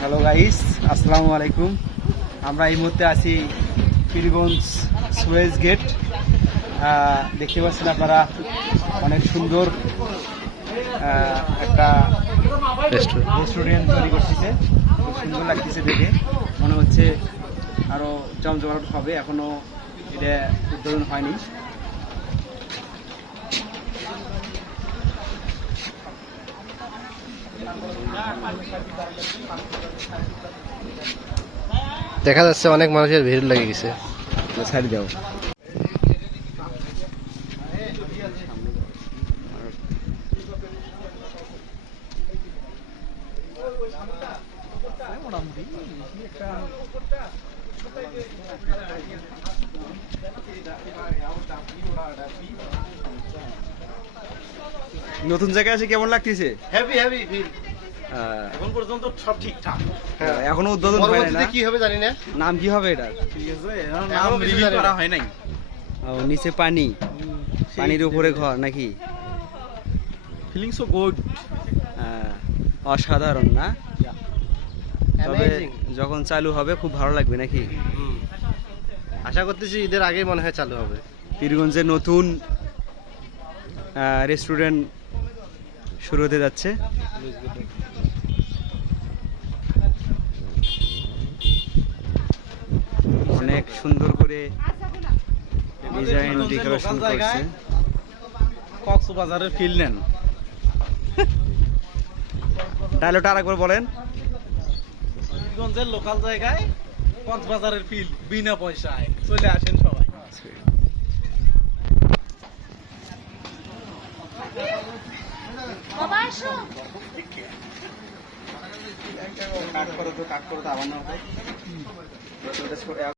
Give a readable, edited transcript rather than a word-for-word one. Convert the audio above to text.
Hello guys, আসসালামু আলাইকুম। আমরা এই মুহূর্তে আছি পীরগঞ্জ সুয়েজ গেট। দেখতে পাচ্ছেন আপনারা অনেক সুন্দর একটা রেস্টুরেন্ট তৈরি করতেছে। খুব সুন্দর লাগতেছে দেখে, মনে হচ্ছে আরও জমজমাট হবে। এখনো এটা উদ্বোধন হয়নি। দেখা যাচ্ছে অনেক মানুষের ভিড় লেগে গেছে। ছাড়ি দাও। নতুন জায়গায় আছে, কেমন লাগতেছে? হেভি ভিড়। এখন পর্যন্ত সব ঠিকঠাক। এখনো উদ্বোধন হয় না। কি হবে জানি না। নাম কি হবে এটা? ঠিক আছে, নাম রিভিল করা হয় নাই। ও, নিচে পানি, পানির উপরে ঘর নাকি? Feeling so good. অসাধারণ না? তবে যখন চালু হবে খুব ভালো লাগবে নাকি? আশা করতেছি ঈদের আগেই মনে হয় চালু হবে। পীরগঞ্জের নতুন রেস্টুরেন্ট শুরু হতে যাচ্ছে। অনেক সুন্দর করে ডিজাইন ডেকোরেশন করছে। কক্সবাজারের ফিল নেন। ডায়লগটা আরেকবার বলেন। পীরগঞ্জের লোকাল জায়গায় কক্সবাজারের ফিল, বিনা পয়সায় চলে আসেন সবাই। কাট করো তো, আবার না